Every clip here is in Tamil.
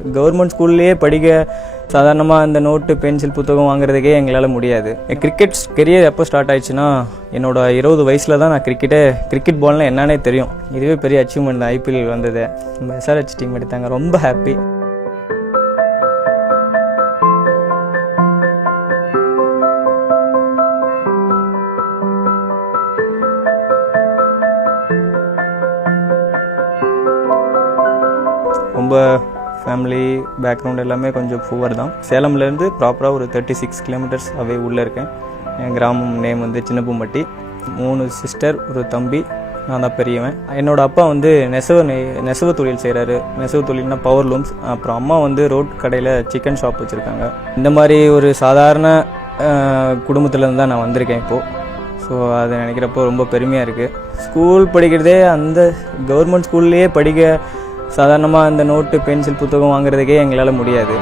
கவர்மெண்ட் ஸ்கூல்லேயே படிக்க சாதாரணமாக இந்த நோட்டு பென்சில் புத்தகம் வாங்குறதுக்கே எங்களால் முடியாது. கிரிக்கெட் கெரியர் எப்போ ஸ்டார்ட் ஆயிடுச்சுன்னா என்னோட 20 வயசில் தான் நான் கிரிக்கெட் பால்னால் என்னன்னே தெரியும். இதுவே பெரிய அச்சீவ்மெண்ட் தான். ஐபிஎல் வந்தது, நம்ம எஸ்ஆர்ஹெச் டீம் எடுத்தாங்க, ரொம்ப ஹாப்பி. ரொம்ப ஃபேமிலி பேக்ரவுண்ட் எல்லாமே கொஞ்சம் புவர் தான். சேலம்லேருந்து ப்ராப்பராக ஒரு 36 கிலோமீட்டர்ஸ் அவே உள்ளே இருக்கேன். என் கிராமம் நேம் வந்து சின்னப்பூம்பட்டி. 3 சிஸ்டர், ஒரு தம்பி, நான் தான் பெரியவன். என்னோடய அப்பா வந்து நெசவு தொழில் செய்கிறாரு. நெசவு தொழில்னா பவர் லூம்ஸ். அப்புறம் அம்மா வந்து ரோட் கடையில் சிக்கன் ஷாப் வச்சுருக்காங்க. இந்த மாதிரி ஒரு சாதாரண குடும்பத்துலேருந்து தான் நான் வந்திருக்கேன் இப்போது. ஸோ அதை நினைக்கிறப்போ ரொம்ப பெருமையாக இருக்குது. ஸ்கூல் படிக்கிறதே அந்த கவர்மெண்ட் ஸ்கூல்லேயே படிக்க சாதாரணமாக இந்த நோட்டு பென்சில் புத்தகம் வாங்குறதுக்கே எங்களால் முடியாது.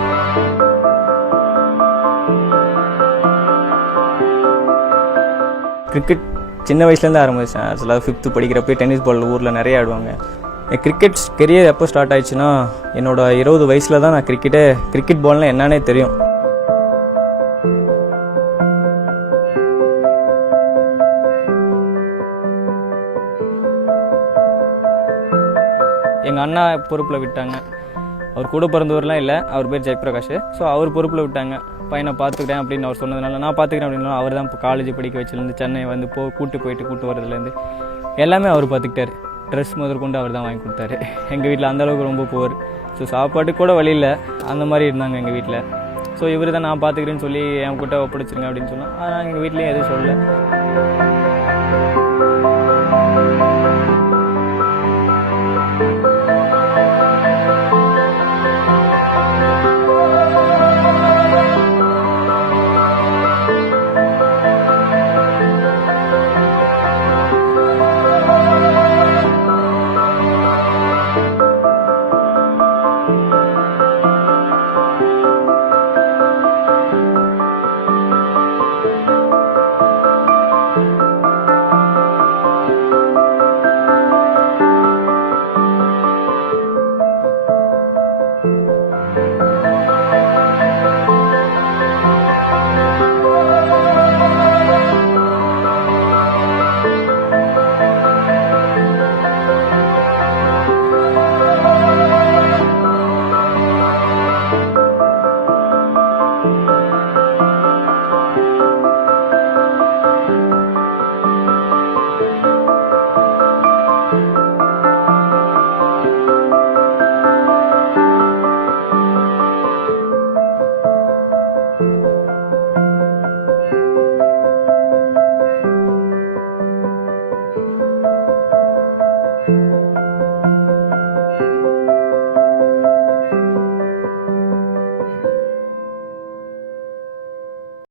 கிரிக்கெட் சின்ன வயசுலேருந்து ஆரம்பித்தேன். ஆக்சுவலாக 5th படிக்கிறப்ப டென்னிஸ் பால் ஊரில் நிறைய ஆடுவாங்க. கிரிக்கெட் கெரியர் எப்போ ஸ்டார்ட் ஆயிடுச்சுன்னா என்னோட 20 வயசில் தான் நான் கிரிக்கெட் பால்னால் என்னன்னே தெரியும். எங்கள் அண்ணா பொறுப்பில் விட்டாங்க. அவர் கூட பிறந்தவர்லாம் இல்லை, அவர் பேர் ஜெயபிரகாஷ். ஸோ அவர் பொறுப்பில் விட்டாங்க. பையனை பார்த்துக்கிட்டேன் அப்படின்னு அவர் சொன்னதுனால நான் பார்த்துக்கிறேன் அப்படின்னா அவர் தான் இப்போ காலேஜ் படிக்க வச்சுலேருந்து சென்னை வந்து கூட்டு வரதுலேருந்து எல்லாமே அவர் பார்த்துக்கிட்டாரு. ட்ரெஸ் முதற்கொண்டு அவர் தான் வாங்கி கொடுத்தாரு. எங்கள் வீட்டில் அந்தளவுக்கு ரொம்ப புவர். ஸோ சாப்பாட்டுக்கு கூட வழி இல்லை, அந்த மாதிரி இருந்தாங்க எங்கள் வீட்டில். ஸோ இவர் தான் நான் பார்த்துக்கிறேன்னு சொல்லி என் கிட்ட ஒப்படைச்சிருங்க அப்படின்னு சொன்னால் நாங்கள் எங்கள் வீட்லேயும் எதுவும் சொல்லலை.